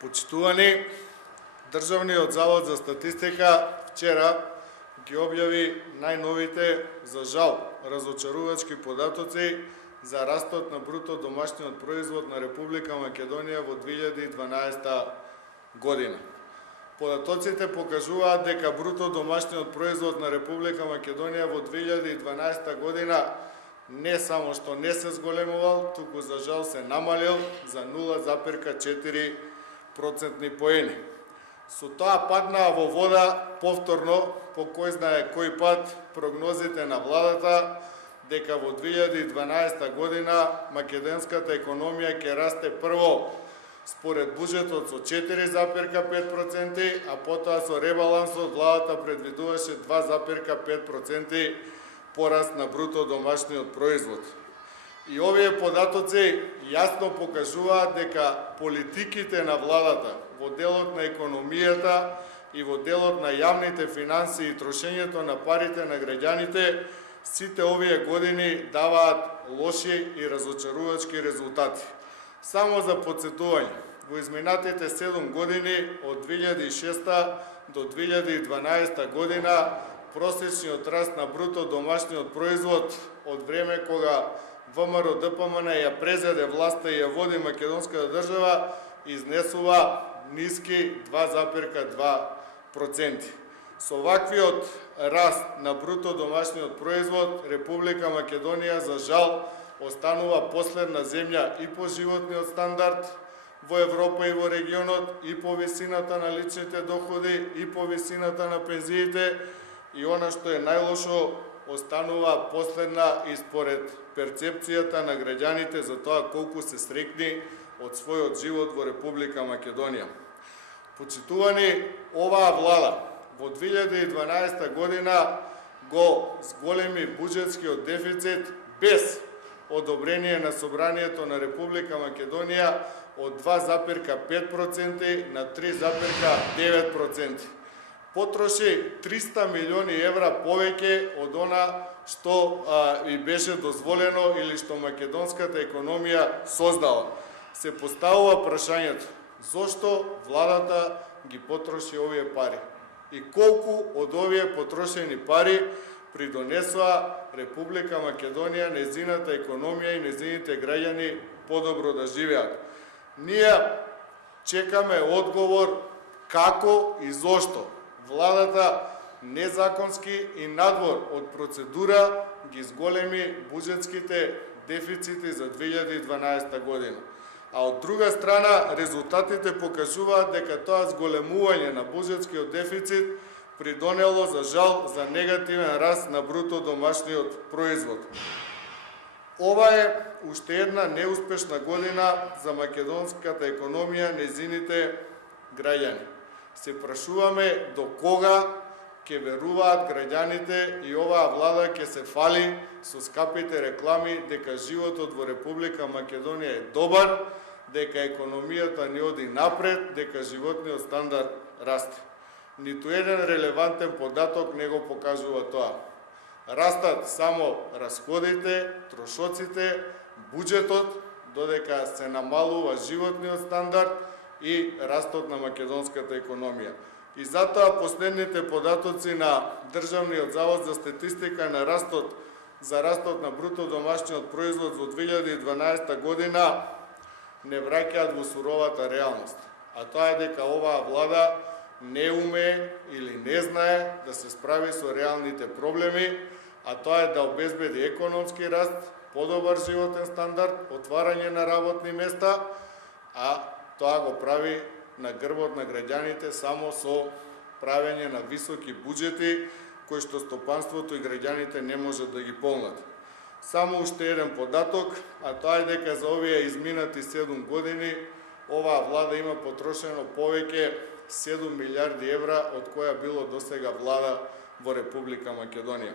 Почитувани, Државниот завод за статистика вчера ги објави најновите, за жал, разочарувачки податоци за растот на бруто домашниот производ на Република Македонија во 2012 година. Податоците покажуваат дека бруто домашниот производ на Република Македонија во 2012 година не само што не се зголемувал, туку за жал се намалил за 0,4 процентни поени. Со тоа паднаа во вода повторно, по кој знае кој пат, прогнозите на владата дека во 2012 година македонската економија ќе расте прво според буџетот со 4,5%, а потоа со ребалансот владата предвидуваше 2,5% пораст на бруто домашниот производ. И овие податоци јасно покажуваат дека политиките на владата во делот на економијата и во делот на јавните финансии и трошењето на парите на граѓаните сите овие години даваат лоши и разочарувачки резултати. Само за потсетување, во изминатите 7 години од 2006 до 2012 година просечниот раст на бруто домашниот производ од време кога ВМРО-ДПМН ја презеде власта и ја води македонската држава изнесува ниски 2,2%. Со ваквиот раст на бруто домашниот производ, Република Македонија за жал останува последна земја и по животниот стандард во Европа и во регионот, и по висината на личните доходи, и по висината на пензиите, и она што е најлошо, останува последна и според перцепцијата на граѓаните за тоа колку се среќни од својот живот во Република Македонија. Почитувани, оваа влада во 2012 година го зголеми буџетскиот дефицит без одобрение на Собранието на Република Македонија од 2,5% на 3,9%. Потроши 300 милиони евра повеќе од она што и беше дозволено или што македонската економија создала. Се поставува прашањето, зошто владата ги потроши овие пари? И колку од овие потрошени пари придонесоа Република Македонија, незината економија и незините граѓани подобро да живеат? Ние чекаме одговор како и зошто владата незаконски и надвор од процедура ги зголеми буџетските дефицити за 2012 година. А од друга страна, резултатите покажуваат дека тоа зголемување на буџетскиот дефицит придонело за жал за негативен раст на бруто домашниот производ. Ова е уште една неуспешна година за македонската економија, незините граѓани. Се прашуваме до кога ќе веруваат граѓаните и оваа влада ќе се фали со скапите реклами дека животот во Република Македонија е добар, дека економијата ни оди напред, дека животниот стандард расте. Ниту еден релевантен податок не го покажува тоа. Растат само расходите, трошоците, буџетот, додека се намалува животниот стандард и растот на македонската економија. И затоа последните податоци на Државниот завод за статистика на растот на бруто домашниот производ во 2012 година не враќаат во суровата реалност. А тоа е дека оваа влада не умее или не знае да се справи со реалните проблеми, а тоа е да обезбеди економски раст, подобар животен стандард, отварање на работни места, а тоа го прави на грбот на граѓаните само со правење на високи буџети, кои што стопанството и граѓаните не можат да ги полнат. Само уште еден податок, а тоа е дека за овие изминати 7 години оваа влада има потрошено повеќе 7 милиарди евра од која било досега влада во Република Македонија.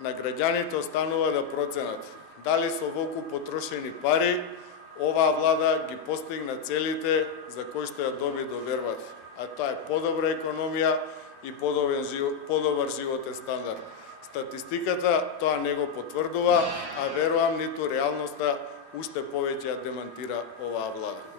На граѓаните останува да проценат дали со волку потрошени пари оваа влада ги постигна целите за кои што ја доби до вербата, а тоа е подобра економија и подобар животен стандард. Статистиката тоа не го потврдува, а верувам ниту реалноста уште повеќе ја демантира оваа влада.